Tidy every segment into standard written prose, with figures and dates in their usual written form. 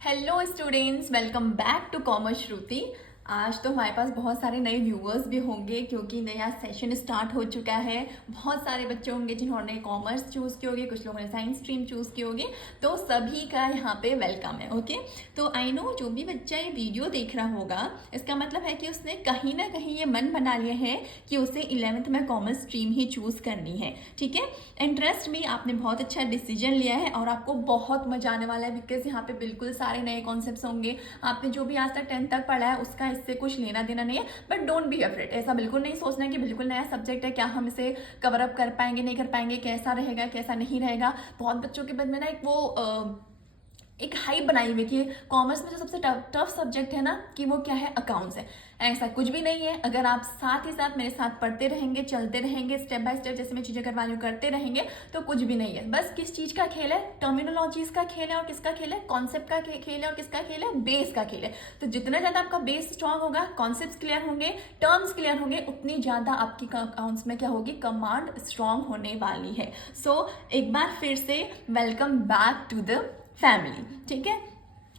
Hello students, welcome back to commerce Shruti. आज तो हमारे पास बहुत सारे नए व्यूअर्स भी होंगे क्योंकि नया सेशन स्टार्ट हो चुका है। बहुत सारे बच्चे होंगे जिन्होंने कॉमर्स चूज़ की होगी, कुछ लोगों ने साइंस स्ट्रीम चूज़ की होगी, तो सभी का यहाँ पे वेलकम है। ओके, तो आई नो जो भी बच्चा ये वीडियो देख रहा होगा, इसका मतलब है कि उसने कहीं ना कहीं ये मन बना लिया है कि उसे 11th में कॉमर्स स्ट्रीम ही चूज़ करनी है। ठीक है, इंटरेस्ट में आपने बहुत अच्छा डिसीजन लिया है और आपको बहुत मजा आने वाला है बिकॉज यहाँ पे बिल्कुल सारे नए कॉन्सेप्ट्स होंगे। आपने जो भी आज तक 10th तक पढ़ा है उसका इससे कुछ लेना देना नहीं है, बट डोंट बी अफ्रेड। ऐसा बिल्कुल नहीं सोचना कि बिल्कुल नया सब्जेक्ट है, क्या हम इसे कवर अप कर पाएंगे नहीं कर पाएंगे, कैसा रहेगा कैसा नहीं रहेगा। बहुत बच्चों के मन में ना एक हाइप बनाई हुई कि कॉमर्स में जो सबसे टफ सब्जेक्ट है ना कि वो क्या है, अकाउंट्स है। ऐसा कुछ भी नहीं है। अगर आप साथ ही साथ मेरे साथ पढ़ते रहेंगे, चलते रहेंगे, स्टेप बाय स्टेप जैसे मैं चीज़ें करवा रही हूँ करते रहेंगे, तो कुछ भी नहीं है। बस किस चीज़ का खेल है, टर्मिनोलॉजीज का खेल है और किसका खेल है, कॉन्सेप्ट का खेल है और किसका खेल है, बेस का खेल है। तो जितना ज़्यादा आपका बेस स्ट्रांग होगा, कॉन्सेप्ट क्लियर होंगे, टर्म्स क्लियर होंगे, उतनी ज़्यादा आपकी अकाउंट्स में क्या होगी, कमांड स्ट्रांग होने वाली है। सो एक बार फिर से welcome back to the family. ठीक है,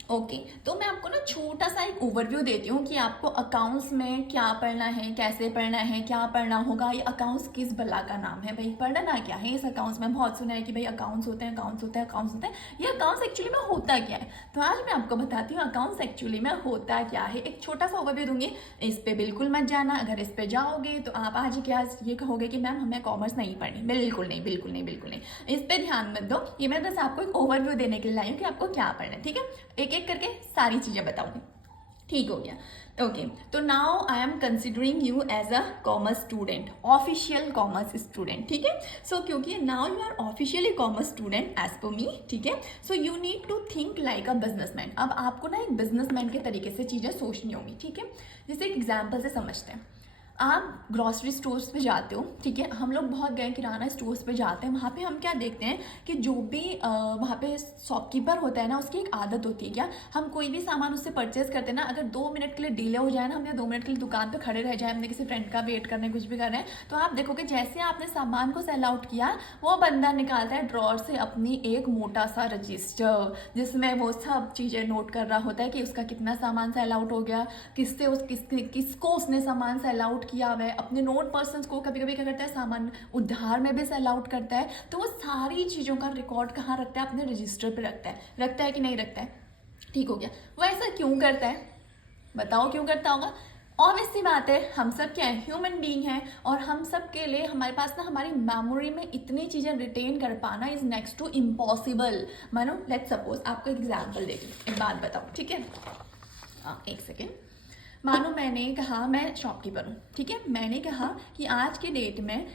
ओके, तो मैं आपको ना छोटा सा एक ओवरव्यू देती हूँ कि आपको अकाउंट्स में क्या पढ़ना है, कैसे पढ़ना है, क्या पढ़ना होगा। ये अकाउंट्स किस बला का नाम है भाई, पढ़ना क्या है इस अकाउंट्स में। बहुत सुना है कि भाई अकाउंट्स होते हैं, अकाउंट्स होते हैं, अकाउंट्स होते हैं। ये अकाउंट्स एक्चुअली में होता क्या है, तो आज मैं आपको बताती हूँ अकाउंट्स एक्चुअली में होता क्या है। एक छोटा सा ओवरव्यू दूंगी, इस पर बिल्कुल मत जाना। अगर इस पर जाओगे तो आप आज ही क्या ये कहोगे कि मैम हमें कॉमर्स नहीं पढ़नी। बिल्कुल नहीं, बिल्कुल नहीं, बिल्कुल नहीं, इस पर ध्यान मत दो। ये मैं बस आपको एक ओवरव्यू देने के लिए लाई हूँ कि आपको क्या पढ़ना है। ठीक है, एक एक करके सारी चीजें बताऊंगी। ठीक हो गया, ओके। तो now I am considering you as a commerce student, official commerce student. ठीक है, सो क्योंकि now you are officially commerce student as per me. ठीक है, so you need to think like a businessman. अब आपको ना एक बिजनेसमैन के तरीके से चीजें सोचनी होंगी। ठीक है, जैसे एक एग्जाम्पल से समझते हैं। आप ग्रॉसरी स्टोर्स पे जाते हो, ठीक है, हम लोग बहुत गए किराना स्टोर्स पे जाते हैं। वहाँ पे हम क्या देखते हैं कि जो भी वहाँ पे शॉपकीपर होता है ना, उसकी एक आदत होती है, क्या हम कोई भी सामान उससे परचेज करते हैं ना, अगर 2 मिनट के लिए डिले हो जाए ना, हमने 2 मिनट के लिए दुकान पे खड़े रह जाए, हमने किसी फ्रेंड का वेट करने कुछ भी कर रहे हैं, तो आप देखोगे जैसे आपने सामान को सेल आउट किया, वो बंदा निकालता है ड्रॉर से अपनी एक मोटा सा रजिस्टर जिसमें वो सब चीज़ें नोट कर रहा होता है कि उसका कितना सामान सेल आउट हो गया, किसको उसने सामान सेल आउट किया हुआ है। अपने नोट पर्सन्स को कभी कभी क्या करता है, सामान उधार में भी सेल आउट करता है, तो वो सारी चीज़ों का रिकॉर्ड कहाँ रखता है, अपने रजिस्टर पे रखता है कि नहीं रखता है। ठीक हो गया, वो ऐसा क्यों करता है, बताओ क्यों करता होगा। ऑब्वियस सी बात है, हम सब क्या है, ह्यूमन बीइंग है, और हम सब के लिए हमारे पास ना हमारी मेमोरी में इतनी चीज़ें रिटेन कर पाना इज नेक्स्ट टू इम्पॉसिबल। मानो लेट्स सपोज, आपको एग्जाम्पल देती हूँ, एक बात बताओ। ठीक है, एक सेकेंड। मानो मैंने कहा, मैं शॉपकीपर हूँ, ठीक है, मैंने कहा कि आज के डेट में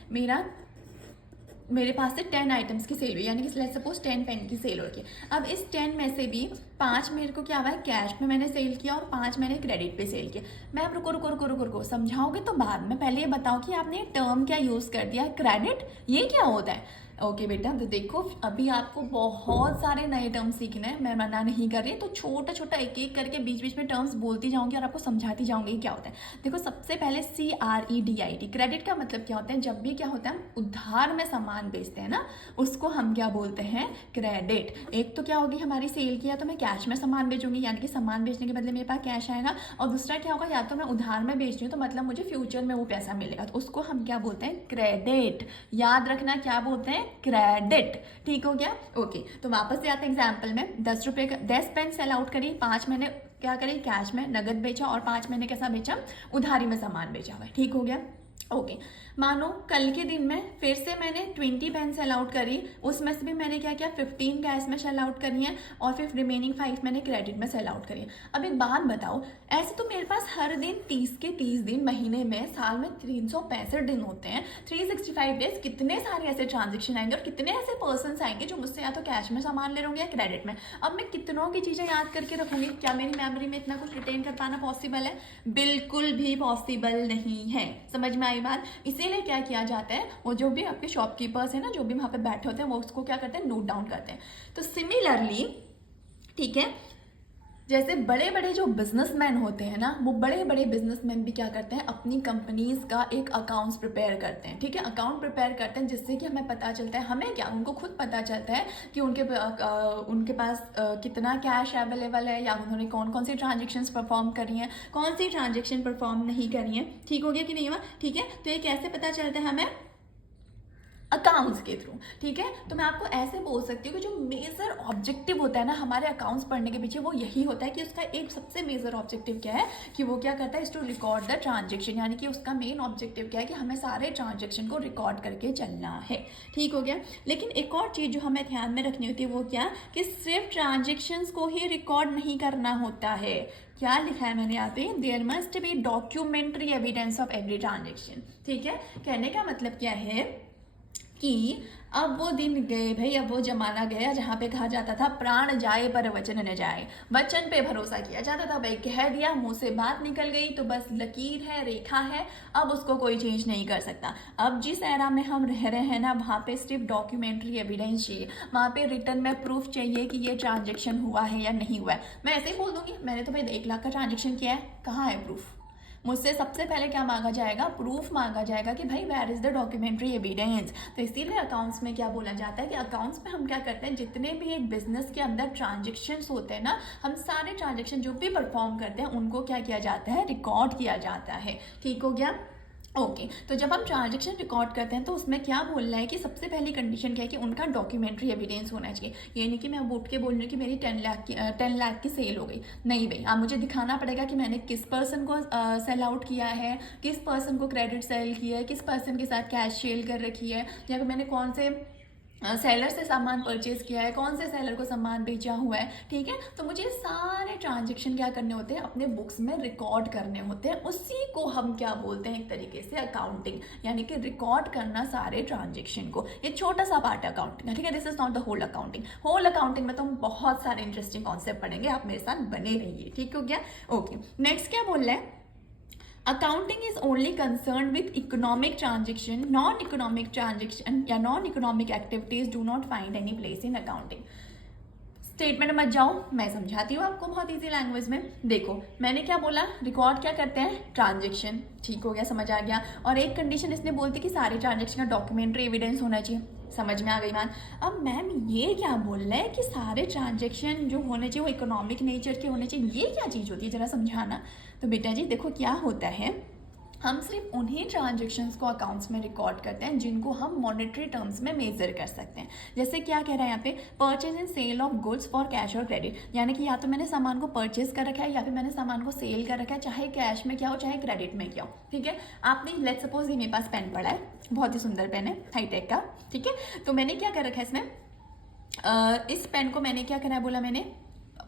मेरे पास से 10 आइटम्स की सेल हुई, यानी कि लेट्स सपोज 10 पेन की सेल हो रही है। अब इस 10 में से भी 5 मेरे को क्या हुआ है, कैश में मैंने सेल किया और 5 मैंने क्रेडिट पे सेल किया। मैं अब रुको रुको रुको रुको रुको, समझाओगे तो बाद में, पहले ये बताओ कि आपने टर्म क्या यूज़ कर दिया, क्रेडिट, ये क्या होता है। ओके बेटा, तो देखो अभी आपको बहुत सारे नए टर्म्स सीखने हैं, मैं मना नहीं कर रही, तो छोटा छोटा एक एक करके बीच बीच में टर्म्स बोलती जाऊंगी और आपको समझाती जाऊंगी क्या होता है। देखो सबसे पहले CREDIT, क्रेडिट का मतलब क्या होता है, जब भी क्या होता है, हम उधार में सामान बेचते हैं ना, उसको हम क्या बोलते हैं, क्रेडिट। एक तो क्या होगी, हमारी सेल किया तो मैं कैश में सामान बेचूंगी, यानी कि सामान बेचने के बदले मेरे पास कैश आएगा। और दूसरा क्या होगा, या तो मैं उधार में बेच रही हूँ तो मतलब मुझे फ्यूचर में वो पैसा मिलेगा, तो उसको हम क्या बोलते हैं, क्रेडिट। याद रखना क्या बोलते हैं, क्रेडिट। ठीक हो गया, ओके। तो वापस से आते हैं एग्जाम्पल में, 10 रुपए का 10 पेन सेल आउट करी, 5 मैंने क्या करी, कैश में नगद बेचा, और 5 मैंने कैसा बेचा, उधारी में सामान बेचा हुआ है। ठीक हो गया, ओके। मानो कल के दिन में फिर से मैंने 20 पेन सेल आउट करी, उसमें से भी मैंने क्या किया, 15 कैश में सेल आउट करी है और फिर रिमेनिंग 5 मैंने क्रेडिट में सेल आउट करी है। अब एक बात बताओ, ऐसे तो मेरे पास हर दिन 30 के 30 दिन, महीने में, साल में 365 दिन होते हैं, 365 डेज, कितने सारे ऐसे ट्रांजेक्शन आएंगे और कितने ऐसे पर्सन आएंगे जो मुझसे या तो कैश में सामान ले होंगे या क्रेडिट में। अब मैं कितनों की चीज़ें याद करके रखूंगी, क्या मेरी मेमोरी में इतना कुछ रिटेन कर पाना पॉसिबल है, बिल्कुल भी पॉसिबल नहीं है। समझ में आई बात। इसीलिए क्या किया जाता है, वो जो भी आपके शॉपकीपर्स हैं ना, जो भी वहाँ पे बैठे होते हैं, वो उसको क्या करते हैं, नोट डाउन करते हैं। तो सिमिलरली, ठीक है, जैसे बड़े बड़े जो बिजनेसमैन होते हैं ना, वो बड़े बड़े बिजनेसमैन भी क्या करते हैं, अपनी कंपनीज का एक अकाउंट्स प्रिपेयर करते हैं, ठीक है, अकाउंट प्रिपेयर करते हैं, जिससे कि हमें पता चलता है, हमें क्या, उनको खुद पता चलता है कि उनके पास कितना कैश अवेलेबल है, या उन्होंने कौन कौन सी ट्रांजेक्शन्स परफॉर्म करी हैं, कौन सी ट्रांजेक्शन परफॉर्म नहीं करी हैं। ठीक हो गया कि नहीं हुआ? ठीक है, तो ये कैसे पता चलता है हमें? अकाउंट्स के थ्रू। ठीक है, तो मैं आपको ऐसे बोल सकती हूँ कि जो मेजर ऑब्जेक्टिव होता है ना हमारे अकाउंट्स पढ़ने के पीछे, वो यही होता है कि उसका एक सबसे मेजर ऑब्जेक्टिव क्या है, कि वो क्या करता है, is to record the transaction, यानी कि उसका मेन ऑब्जेक्टिव क्या है कि हमें सारे ट्रांजेक्शन को रिकॉर्ड करके चलना है। ठीक हो गया। लेकिन एक और चीज़ जो हमें ध्यान में रखनी होती है वो क्या, कि सिर्फ ट्रांजेक्शन्स को ही रिकॉर्ड नहीं करना होता है। क्या लिखा है मैंने यहाँ पे, there must be documentary evidence of every transaction. ठीक है, कहने का मतलब क्या है कि अब वो दिन गए भाई, अब वो जमाना गया जहाँ पे कहा जाता था प्राण जाए पर वचन न जाए, वचन पे भरोसा किया जाता था, भाई कह दिया, मुंह से बात निकल गई तो बस लकीर है, रेखा है, अब उसको कोई चेंज नहीं कर सकता। अब जिस एरा में हम रह रहे हैं ना, वहाँ पे सिर्फ डॉक्यूमेंट्री एविडेंस चाहिए, वहाँ पे रिटर्न में प्रूफ चाहिए कि ये ट्रांजेक्शन हुआ है या नहीं हुआ है। मैं ऐसे ही बोल दूंगी मैंने तो भाई 1 लाख का ट्रांजेक्शन किया है, कहाँ है प्रूफ? मुझसे सबसे पहले क्या मांगा जाएगा, प्रूफ मांगा जाएगा कि भाई where is the documentary evidence. तो इसीलिए अकाउंट्स में क्या बोला जाता है कि अकाउंट्स में हम क्या करते हैं, जितने भी एक बिजनेस के अंदर ट्रांजेक्शन्स होते हैं ना, हम सारे ट्रांजेक्शन जो भी परफॉर्म करते हैं उनको क्या किया जाता है, रिकॉर्ड किया जाता है। ठीक हो गया। ओके तो जब हम ट्रांजेक्शन रिकॉर्ड करते हैं तो उसमें क्या बोलना है कि सबसे पहली कंडीशन क्या है कि उनका डॉक्यूमेंट्री एविडेंस होना चाहिए। ये नहीं कि मैं अब उठ के बोल रही हूँ कि मेरी 10 लाख की सेल हो गई, नहीं भाई, आप मुझे दिखाना पड़ेगा कि मैंने किस पर्सन को सेल आउट किया है, किस पर्सन को क्रेडिट सेल किया है, किस पर्सन के साथ कैश सेल कर रखी है, या फिर मैंने कौन से सेलर से सामान परचेज किया है, कौन से सेलर को सामान बेचा हुआ है। ठीक है, तो मुझे सारे ट्रांजेक्शन क्या करने होते हैं, अपने बुक्स में रिकॉर्ड करने होते हैं। उसी को हम क्या बोलते हैं, एक तरीके से अकाउंटिंग, यानी कि रिकॉर्ड करना सारे ट्रांजेक्शन को। ये छोटा सा पार्ट है अकाउंटिंग का, ठीक है, this is not the whole accounting. Whole accounting में तो हम बहुत सारे इंटरेस्टिंग कॉन्सेप्ट पढ़ेंगे, आप मेरे साथ बने रहिए। ठीक हो गया। ओके, नेक्स्ट क्या बोल रहा है, accounting is only concerned with economic transaction, non-economic transaction या non-economic activities do not find any place in accounting। Statement मत जाओ, मैं समझाती हूँ आपको बहुत इजी लैंग्वेज में। देखो मैंने क्या बोला, रिकॉर्ड क्या करते हैं, ट्रांजेक्शन। ठीक हो गया, समझ आ गया। और एक कंडीशन इसने बोलती कि सारे ट्रांजेक्शन का डॉक्यूमेंट्री एविडेंस होना चाहिए, समझ में आ गई बात। अब मैम ये क्या बोल रहा है कि सारे ट्रांजेक्शन जो होने चाहिए वो इकोनॉमिक नेचर के होने चाहिए, ये क्या चीज़ होती है, ज़रा समझाना। तो बेटा जी देखो क्या होता है, हम सिर्फ उन्हीं ट्रांजेक्शन्स को अकाउंट्स में रिकॉर्ड करते हैं जिनको हम मॉनेटरी टर्म्स में मेजर कर सकते हैं। जैसे क्या कह रहा है यहाँ पे, purchase and sale of goods for cash और क्रेडिट, यानी कि या तो मैंने सामान को परचेज कर रखा है या फिर मैंने सामान को सेल कर रखा है, चाहे कैश में क्या हो चाहे क्रेडिट में क्या हो। ठीक है, आपने लेट्स सपोज ये मेरे पास पेन पड़ा है, बहुत ही सुंदर पेन है, हाईटेक का। ठीक है, तो मैंने क्या कर रखा है इसमें, इस पेन को मैंने क्या करा है, बोला मैंने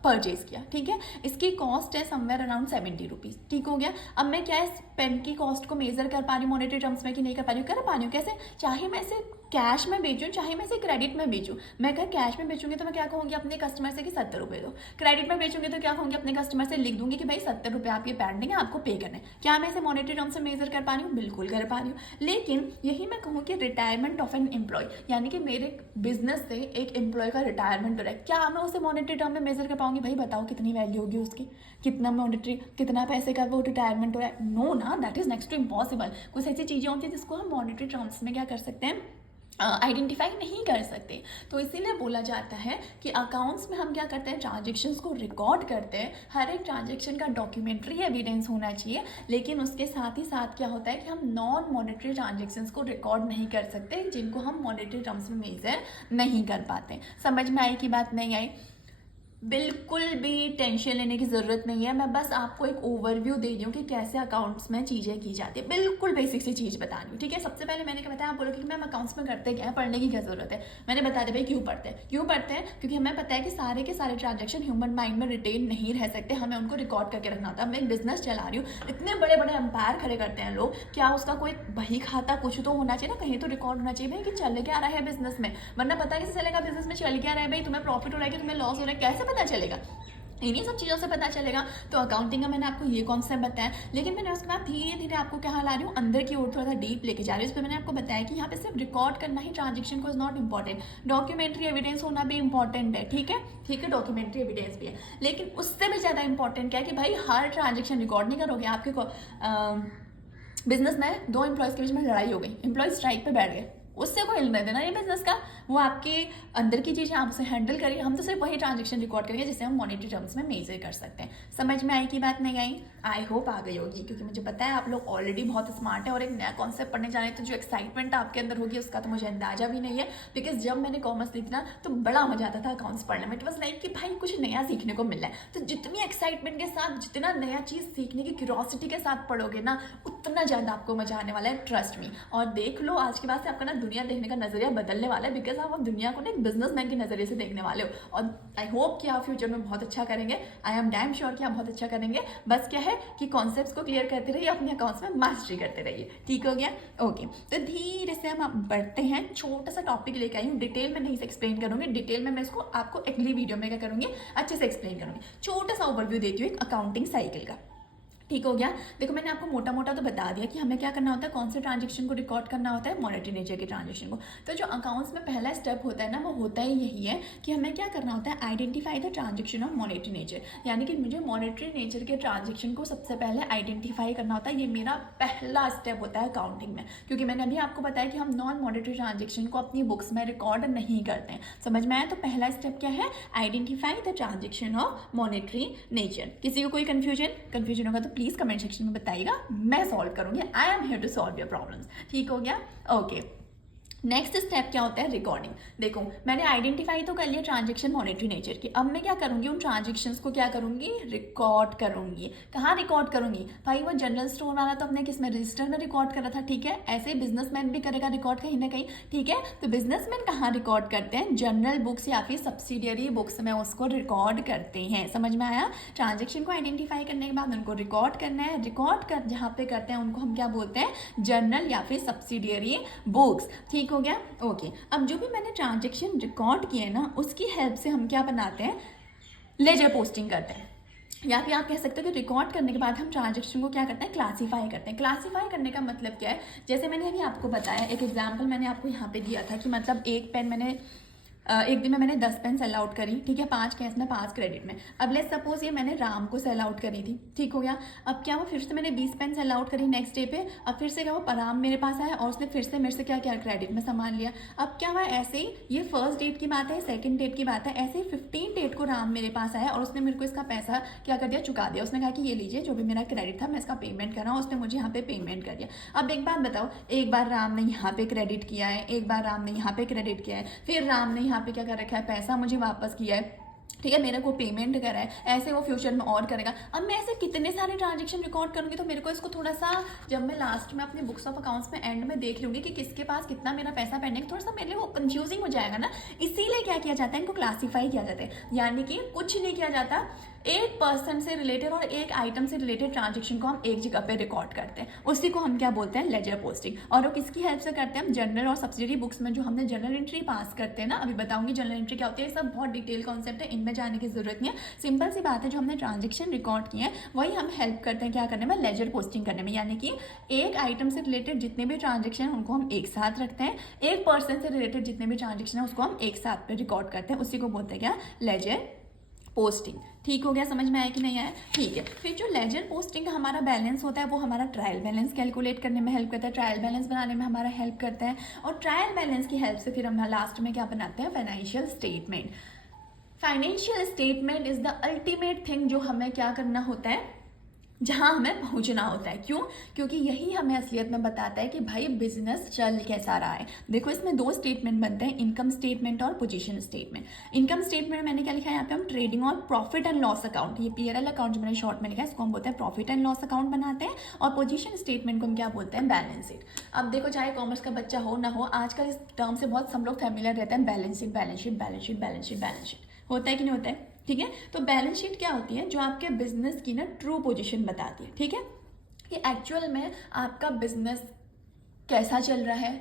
परचेज किया। ठीक है, इसकी कॉस्ट है समवेयर अराउंड 70 रुपीज़। ठीक हो गया। अब मैं क्या इस पेन की कॉस्ट को मेजर कर पा रही हूँ मॉनेटरी टर्म्स में कि नहीं कर पा रही हूँ, कर पा रही हूँ। कैसे, चाहे मैं इसे कैश में बेचूं चाहे मैं इसे क्रेडिट में बेचूं। मैं अगर कैश में बेचूंगी तो मैं क्या कहूँगी अपने कस्टमर से कि 70 रुपये दो, क्रेडिट में बेचूंगी तो क्या कहूँगी अपने कस्टमर से, लिख दूंगी कि भाई 70 रुपये आप ये पेंडिंग है, आपको पे करना है। क्या मैं इसे मॉनेटरी टर्म से मेजर कर पा रही हूँ, बिल्कुल कर पा रही हूँ। लेकिन यही मैं कहूँ कि रिटायरमेंट ऑफ एन एम्प्लॉय, यानी कि मेरे बिजनेस से एक एम्प्लॉय का रिटायरमेंट हो रहा है, क्या मैं उसे मॉनेटरी टर्म में मेजर कर पाऊंगी, भाई बताओ कितनी वैल्यू होगी उसकी, कितना मॉनेटरी, कितना पैसे का वो रिटायरमेंट हो रहा है, नो ना, that is next to impossible. कुछ ऐसी चीज़ें होती है जिसको हम मॉनेटरी टर्म्स में क्या कर सकते हैं, आइडेंटिफाई नहीं कर सकते। तो इसीलिए बोला जाता है कि अकाउंट्स में हम क्या करते हैं, ट्रांजेक्शन्स को रिकॉर्ड करते हैं, हर एक ट्रांजेक्शन का डॉक्यूमेंट्री एविडेंस होना चाहिए। लेकिन उसके साथ ही साथ क्या होता है कि हम नॉन मॉनेटरी ट्रांजेक्शन्स को रिकॉर्ड नहीं कर सकते, जिनको हम मॉनेटरी टर्म्स में मेजर नहीं कर पाते। समझ में आई कि बात नहीं आई? बिल्कुल भी टेंशन लेने की ज़रूरत नहीं है, मैं बस आपको एक ओवरव्यू दे रही हूँ कि कैसे अकाउंट्स में चीज़ें की जाती है, बिल्कुल बेसिक सी चीज़ बता रही हूँ। ठीक है, सबसे पहले मैंने क्या बताया, आप बोलोगे कि मैम अकाउंट्स में करते क्या है, पढ़ने की क्या ज़रूरत है। मैंने बता दिया भाई क्यों पढ़ते हैं। क्यों पढ़ते हैं, क्योंकि हमें पता है कि सारे के सारे ट्रांजेक्शन ह्यूमन माइंड में रिटेन नहीं रह सकते, हमें उनको रिकॉर्ड करके रखना होता है। मैं एक बिजनेस चला रही हूँ, इतने बड़े बड़े एम्पायर खड़े करते हैं लोग, क्या उसका कोई बही खाता कुछ तो होना चाहिए ना, कहीं तो रिकॉर्ड होना चाहिए भाई कि चल क्या रहा है बिजनेस में, वरना पता कैसे चलेगा बिजनेस में चल क्या रहा है, भाई तुम्हें प्रॉफिट हो रहा है कि तुम्हें लॉस हो रहा है, कैसे पता चलेगा। इन्हीं सब चीज़ों से पता चलेगा। तो अकाउंटिंग का मैंने आपको ये कॉन्सेप्ट बताया, लेकिन मैंने उसके बाद धीरे धीरे आपको क्या ला रही हूँ, अंदर की ओर थोड़ा सा डीप लेके जा रही हूँ। इस पर मैंने आपको बताया कि यहाँ पे सिर्फ रिकॉर्ड करना ही ट्रांजेक्शन को is not important, documentary evidence होना भी इंपॉर्टेंट है। ठीक है, डॉक्यूमेंट्री एविडेंस भी है, लेकिन उससे भी ज़्यादा इंपॉर्टेंट क्या है कि भाई हर ट्रांजेक्शन रिकॉर्ड नहीं करोगे। आपके बिजनेस में 2 एम्प्लॉयज़ के बीच में लड़ाई हो गई, एम्प्लॉय स्ट्राइक पे बैठ गए, उससे कोई हिल नहीं देना ये बिजनेस का। वो आपके अंदर की चीज़ें आप उसे हैंडल करिए, हम तो सिर्फ वही ट्रांजेक्शन रिकॉर्ड करेंगे जिससे हम मॉनेटरी टर्म्स में मेजर कर सकते हैं। समझ में आई कि बात नहीं आई? आई होप आ गई होगी, क्योंकि मुझे पता है आप लोग ऑलरेडी बहुत स्मार्ट है और एक नया कॉन्सेप्ट पढ़ने जा रहे हैं, तो जो एक्साइटमेंट आपके अंदर होगी उसका तो मुझे अंदाजा भी नहीं है। बिकॉज जब मैंने कॉमर्स ली थी ना तो बड़ा मजा आता था अकाउंट्स पढ़ने में। इट वॉज लाइक कि भाई कुछ नया सीखने को मिल रहा है। तो जितनी एक्साइटमेंट के साथ, जितना नया चीज़ सीखने की क्यूरोसिटी के साथ पढ़ोगे ना, उतना ज़्यादा आपको मजा आने वाला है, ट्रस्ट मी। और देख लो आज के बाद से आपका ना दुनिया देखने का नजरिया बदलने वाला है, बिकॉज आप दुनिया को ना एक बिजनेसमैन के नजरिए से देखने वाले हो। और आई होप कि आप फ्यूचर में बहुत अच्छा करेंगे। आई एम डैम श्योर कि आप बहुत अच्छा करेंगे। बस क्या है कि कॉन्सेप्ट्स को क्लियर करते रहिए, अपने अकाउंट्स में मास्टरी करते रहिए। ठीक हो गया? ओके, तो धीरे से हम बढ़ते हैं। छोटा सा टॉपिक लेके आई हूँ, डिटेल में नहीं से एक्सप्लेन करूंगी। डिटेल में मैं इसको आपको अगली वीडियो में क्या करूंगी, अच्छे से एक्सप्लेन करूंगी। छोटा सा ओवरव्यू देती हूँ एक अकाउंटिंग साइकिल का। ठीक हो गया? देखो मैंने आपको मोटा मोटा तो बता दिया कि हमें क्या करना होता है, कौन से ट्रांजेक्शन को रिकॉर्ड करना होता है, मॉनेटरी नेचर के ट्रांजेक्शन को। तो जो अकाउंट्स में पहला स्टेप होता है ना, वो होता ही यही है कि हमें क्या करना होता है, identify the transaction of monetary nature. यानी कि मुझे मॉनेटरी नेचर के ट्रांजेक्शन को सबसे पहले आइडेंटिफाई करना होता है। ये मेरा पहला स्टेप होता है अकाउंटिंग में, क्योंकि मैंने अभी आपको बताया कि हम नॉन मॉनेटरी ट्रांजेक्शन को अपनी बुक्स में रिकॉर्ड नहीं करते हैं। समझ में आया? तो पहला स्टेप क्या है, identify the transaction of monetary nature. किसी को कोई कंफ्यूजन होगा तो प्लीज कमेंट सेक्शन में बताइएगा, मैं सॉल्व करूंगी। I am here to solve your problems. ठीक हो गया? ओके, नेक्स्ट स्टेप क्या होता है, रिकॉर्डिंग। देखो मैंने आइडेंटिफाई तो कर लिया ट्रांजेक्शन मॉनेटरी नेचर की, अब मैं क्या करूंगी, उन ट्रांजेक्शन्स को क्या करूंगी, रिकॉर्ड करूंगी। कहाँ रिकॉर्ड करूंगी भाई? वो जनरल स्टोर वाला तो अपने किस में, रजिस्टर में रिकॉर्ड करा था। ठीक है, ऐसे बिजनेसमैन भी करेगा रिकॉर्ड कहीं ना कहीं। ठीक है, तो बिजनेसमैन कहाँ रिकॉर्ड करते हैं, जनरल बुक्स या फिर सब्सिडियरी बुक्स में उसको रिकॉर्ड करते हैं। समझ में आया? ट्रांजेक्शन को आइडेंटिफाई करने के बाद उनको रिकॉर्ड करना है। रिकॉर्ड कर जहाँ पे करते हैं उनको हम क्या बोलते हैं, जर्नल या फिर सब्सिडियरी बुक्स। ठीक हो गया? ओके, अब जो भी मैंने ट्रांजेक्शन रिकॉर्ड किए ना, उसकी हेल्प से हम क्या बनाते हैं, लेजर पोस्टिंग करते हैं। या फिर आप कह सकते हो कि रिकॉर्ड करने के बाद हम ट्रांजेक्शन को क्या करते हैं, क्लासीफाई करते हैं। क्लासीफाई करने का मतलब क्या है, जैसे मैंने अभी आपको बताया, एक एग्जांपल मैंने आपको यहाँ पे दिया था कि मतलब एक पेन मैंने एक दिन में मैंने 10 पेन सेल आउट करी। ठीक है, 5 कैश में 5 क्रेडिट में। अब लेट्स सपोज ये मैंने राम को सेल आउट करी थी। ठीक हो गया? अब क्या हुआ, फिर से मैंने 20 पेन सेल आउट करी नेक्स्ट डे पे। अब फिर से क्या हुआ, राम मेरे पास आया और उसने फिर से मेरे से क्या किया, क्रेडिट में सामान लिया। अब क्या हुआ, ऐसे ही ये फर्स्ट डेट की बात है, सेकंड डेट की बात है, ऐसे ही 15 डेट को राम मेरे पास आया और उसने मेरे को इसका पैसा क्या कर दिया, चुका दिया। उसने कहा कि ये लीजिए जो भी मेरा क्रेडिट था मैं इसका पेमेंट कर रहा हूँ। उसने मुझे यहाँ पे पेमेंट कर दिया। अब एक बात बताओ, एक बार राम ने यहाँ पे क्रेडिट किया है, एक बार राम ने यहाँ पे क्रेडिट किया है, फिर राम ने यहाँ पे क्या कर रखा है, पैसा मुझे वापस किया है। ठीक है, मेरे को पेमेंट करा है, ऐसे वो फ्यूचर में और करेगा। अब मैं ऐसे कितने सारे ट्रांजेक्शन रिकॉर्ड करूंगी, तो मेरे को इसको थोड़ा सा, जब मैं लास्ट में अपने बुक्स ऑफ अकाउंट्स में एंड में देख लूंगी कि किसके पास कितना मेरा पैसा पेंडिंग, थोड़ा सा मेरे लिए वो कंफ्यूजिंग हो जाएगा ना। इसीलिए क्या किया जाता है, इनको क्लासीफाई किया जाता है। यानी कि कुछ नहीं किया जाता, एक पर्सन से रिलेटेड और एक आइटम से रिलेटेड ट्रांजेक्शन को हम एक जगह पे रिकॉर्ड करते हैं। उसी को हम क्या बोलते हैं, लेजर पोस्टिंग। और वो किसकी हेल्प से करते हैं, हम जनरल और सब्सिडियरी बुक्स में जो हमने जर्नल एंट्री पास करते हैं ना, अभी बताऊंगी जर्नल एंट्री क्या होती है। सब बहुत डिटेल कॉन्सेप्ट है, इनमें जाने की जरूरत नहीं है। सिंपल सी बात है, जो हमने ट्रांजेक्शन रिकॉर्ड किए हैं वही हम हेल्प करते हैं क्या करने में, लेजर पोस्टिंग करने में। यानी कि एक आइटम से रिलेटेड जितने भी ट्रांजेक्शन उनको हम एक साथ रखते हैं, एक पर्सन से रिलेटेड जितने भी ट्रांजेक्शन है उसको हम एक साथ पे रिकॉर्ड करते हैं। उसी को बोलते हैं क्या, लेजर पोस्टिंग। ठीक हो गया? समझ में आया कि नहीं आया? ठीक है, फिर जो लेजर पोस्टिंग का हमारा बैलेंस होता है वो हमारा ट्रायल बैलेंस कैलकुलेट करने में हेल्प करता है, ट्रायल बैलेंस बनाने में हमारा हेल्प करता है। और ट्रायल बैलेंस की हेल्प से फिर हम लास्ट में क्या बनाते हैं, financial statement. Financial statement is the ultimate thing जो हमें क्या करना होता है, जहां हमें पहुंचना होता है। क्यों? क्योंकि यही हमें असलियत में बताता है कि भाई बिजनेस चल कैसा रहा है। देखो इसमें 2 स्टेटमेंट बनते हैं, इनकम स्टेटमेंट और पोजीशन स्टेटमेंट। इनकम स्टेटमेंट मैंने क्या लिखा है यहाँ पे, हम ट्रेडिंग और प्रॉफिट एंड लॉस अकाउंट, ये पीएलएल अकाउंट जो मैंने शॉर्ट में लिखा है इसको हम बोलते हैं प्रॉफिट एंड लॉस अकाउंट बनाते हैं। और पोजीशन स्टेटमेंट को हम क्या बोलते हैं, बैलेंस शीट। अब देखो चाहे कॉमर्स का बच्चा हो ना हो, आजकल इस टर्म से बहुत सब लोग फैमिलियर रहते हैं, balance sheet balance sheet balance sheet balance sheet balance sheet. होता है कि नहीं होता है? ठीक है, तो बैलेंस शीट क्या होती है, जो आपके बिजनेस की ना ट्रू पोजीशन बताती है। ठीक है, कि एक्चुअल में आपका बिजनेस कैसा चल रहा है,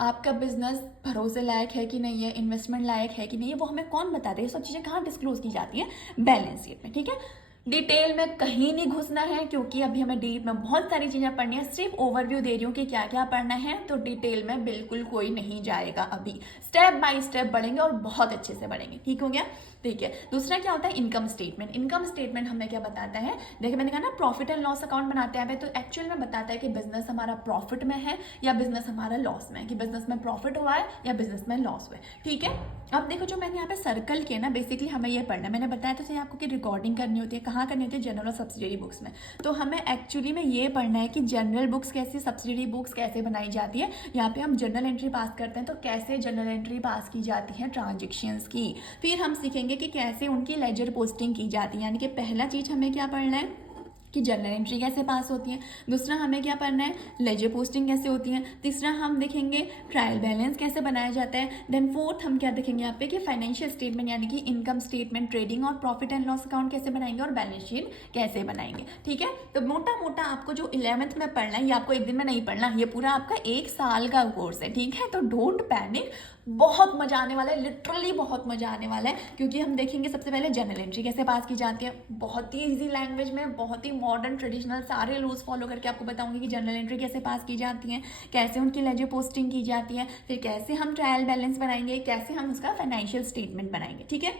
आपका बिजनेस भरोसे लायक है कि नहीं है, इन्वेस्टमेंट लायक है कि नहीं है, वो हमें कौन बताता है? ये सब चीज़ें कहाँ डिस्क्लोज की जाती हैं? बैलेंस शीट में, ठीक है। डिटेल में कहीं नहीं घुसना है क्योंकि अभी हमें डीप में बहुत सारी चीज़ें पढ़नी है। सिर्फ ओवरव्यू दे रही हूँ कि क्या क्या पढ़ना है, तो डिटेल में बिल्कुल कोई नहीं जाएगा। अभी स्टेप बाय स्टेप बढ़ेंगे और बहुत अच्छे से बढ़ेंगे, ठीक हो गया? ठीक है। दूसरा क्या होता है? Income statement. इनकम स्टेटमेंट हमें क्या बताता है? देखिए मैंने कहा ना प्रॉफिट एंड लॉस अकाउंट बनाते हैं, तो एक्चुअल में बताता है कि बिजनेस हमारा प्रॉफिट में है या बिजनेस हमारा लॉस में है, कि बिजनेस में प्रॉफिट हुआ है या बिजनेस में लॉस हुआ है, ठीक है। अब देखो जो मैंने यहाँ पे सर्कल किया ना, बेसिकली हमें ये पढ़ना है। मैंने बताया तो सही आपको कि रिकॉर्डिंग करनी होती है, कहाँ करनी होती है? जनरल और सब्सिडरी बुक्स में। तो हमें एक्चुअली में ये पढ़ना है कि जनरल बुक्स कैसे, सब्सिडरी बुक्स कैसे बनाई जाती है। यहाँ पे हम जनरल एंट्री पास करते हैं, तो कैसे जनरल एंट्री पास की जाती है ट्रांजेक्शन्स की। फिर हम सीखेंगे कि कैसे उनकी लेजर पोस्टिंग की जाती है। यानी कि पहला चीज़ हमें क्या पढ़ना है कि जनरल एंट्री कैसे पास होती है। दूसरा हमें क्या पढ़ना है? लेजर पोस्टिंग कैसे होती है। तीसरा हम देखेंगे ट्रायल बैलेंस कैसे बनाया जाता है। देन फोर्थ हम क्या देखेंगे यहाँ पे कि फाइनेंशियल स्टेटमेंट यानी कि इनकम स्टेटमेंट, ट्रेडिंग और प्रॉफिट एंड लॉस अकाउंट कैसे बनाएंगे और बैलेंस शीट कैसे बनाएंगे, ठीक है। तो मोटा मोटा आपको जो 11th में पढ़ना है, ये आपको एक दिन में नहीं पढ़ना, ये पूरा आपका 1 साल का कोर्स है, ठीक है। तो डोंट पैनिक, बहुत मजा आने वाला है, लिटरली बहुत मजा आने वाला है। क्योंकि हम देखेंगे सबसे पहले जनरल एंट्री कैसे पास की जाती है, बहुत ही इजी लैंग्वेज में, बहुत ही मॉडर्न ट्रेडिशनल सारे रूल्स फॉलो करके आपको बताऊंगी कि जनरल एंट्री कैसे पास की जाती है, कैसे उनकी लेजर पोस्टिंग की जाती है, फिर कैसे हम ट्रायल बैलेंस बनाएंगे, कैसे हम उसका फाइनेंशियल स्टेटमेंट बनाएंगे, ठीक है।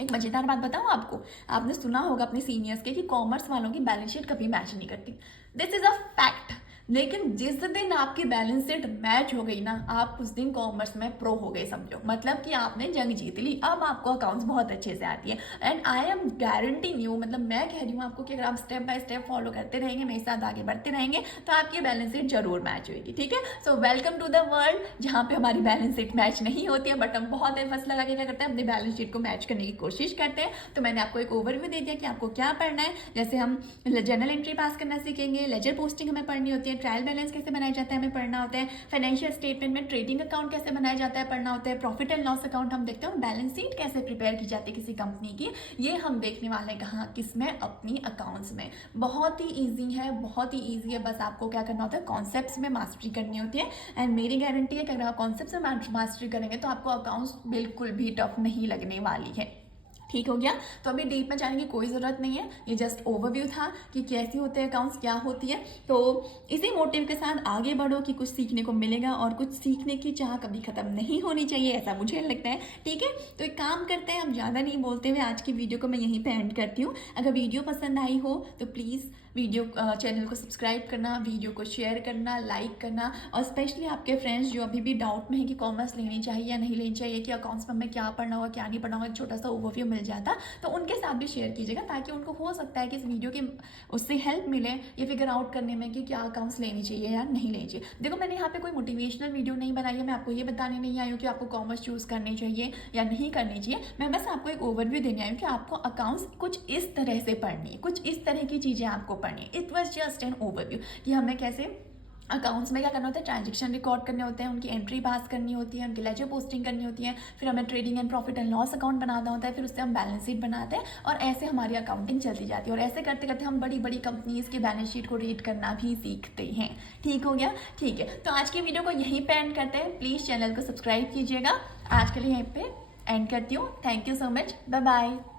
एक मजेदार बात बताऊं आपको, आपने सुना होगा अपने सीनियर्स के कि कॉमर्स वालों की बैलेंस शीट कभी मैच नहीं करती। This is a fact. लेकिन जिस दिन आपकी बैलेंस शीट मैच हो गई ना, आप उस दिन कॉमर्स में प्रो हो गए समझो, मतलब कि आपने जंग जीत ली। अब आपको अकाउंट्स बहुत अच्छे से आती है। And I am guaranteeing you, मतलब मैं कह रही हूँ आपको कि अगर आप स्टेप बाय स्टेप फॉलो करते रहेंगे, मेरे साथ आगे बढ़ते रहेंगे, तो आपकी बैलेंस शीट जरूर मैच होगी, ठीक है। So welcome to the world जहाँ पे हमारी बैलेंस शीट मैच नहीं होती है, बट हम बहुत एफर्ट्स लगा के क्या करते हैं, अपनी बैलेंस शीट को मैच करने की कोशिश करते हैं। तो मैंने आपको एक ओवरव्यू दे दिया कि आपको क्या पढ़ना है। जैसे हम जनरल एंट्री पास करना सीखेंगे, लेजर पोस्टिंग हमें पढ़नी होती है, ट्रायल बैलेंस कैसे बनाया जाता है हमें पढ़ना होता है, फाइनेंशियल स्टेटमेंट में ट्रेडिंग अकाउंट कैसे बनाया जाता है पढ़ना होता है, प्रॉफिट एंड लॉस अकाउंट हम देखते हैं, बैलेंस शीट कैसे प्रिपेयर की जाती है किसी कंपनी की, ये हम देखने वाले हैं कहाँ, किसमें, अपनी अकाउंट्स में। बहुत ही ईजी है, बहुत ही ईजी है, बस आपको क्या करना होता है, कॉन्सेप्ट्स में मास्टरी करनी होती है। एंड मेरी गारंटी है कि अगर आप कॉन्सेप्ट्स में मास्टरी करेंगे तो आपको अकाउंट्स बिल्कुल भी टफ नहीं लगने वाली है, ठीक हो गया। तो अभी डीप में जाने की कोई ज़रूरत नहीं है, ये जस्ट ओवरव्यू था कि कैसे होते हैं अकाउंट्स, क्या होती है। तो इसी मोटिव के साथ आगे बढ़ो कि कुछ सीखने को मिलेगा, और कुछ सीखने की चाह कभी ख़त्म नहीं होनी चाहिए, ऐसा मुझे लगता है, ठीक है। तो एक काम करते हैं, हम ज़्यादा नहीं बोलते हुए आज की वीडियो को मैं यहीं पे एंड करती हूँ। अगर वीडियो पसंद आई हो तो प्लीज़ वीडियो चैनल को सब्सक्राइब करना, वीडियो को शेयर करना, लाइक करना, और स्पेशली आपके फ्रेंड्स जो अभी भी डाउट में है कि कॉमर्स लेनी चाहिए या नहीं लेनी चाहिए, कि अकाउंट्स में हमें क्या पढ़ना होगा क्या नहीं पढ़ना होगा, छोटा सा ओवरव्यू मिल जाता, तो उनके साथ भी शेयर कीजिएगा, ताकि उनको हो सकता है कि इस वीडियो के उससे हेल्प मिले ये फिगर आउट करने में कि क्या अकाउंट्स लेनी चाहिए या नहीं लेनी चाहिए। देखो मैंने यहाँ पे कोई मोटिवेशनल वीडियो नहीं बनाई है, मैं आपको ये बताने नहीं आई हूँ कि आपको कॉमर्स चूज़ करनी चाहिए या नहीं करनी चाहिए। मैं बस आपको एक ओवरव्यू देने आई हूँ कि आपको अकाउंट्स कुछ इस तरह से पढ़नी है, कुछ इस तरह की चीज़ें आपको पढ़नी है। It was just an overview कि हमें कैसे अकाउंट्स में क्या करना होता है, ट्रांजेक्शन रिकॉर्ड करने होते हैं, उनकी एंट्री पास करनी होती है, उनकी लेजर पोस्टिंग करनी होती है, फिर हमें trading and profit and loss account बनाना होता है, फिर उससे हम बैलेंस शीट बनाते हैं, और ऐसे हमारी अकाउंटिंग चलती जाती है। और ऐसे करते करते हम बड़ी बड़ी कंपनीज़ की बैलेंस शीट को रीड करना भी सीखते हैं, ठीक हो गया। ठीक है, तो आज की वीडियो को यहीं पे एंड करते हैं। प्लीज़ चैनल को सब्सक्राइब कीजिएगा। आज के लिए यहीं पे एंड करती हूँ। Thank you so much, bye bye.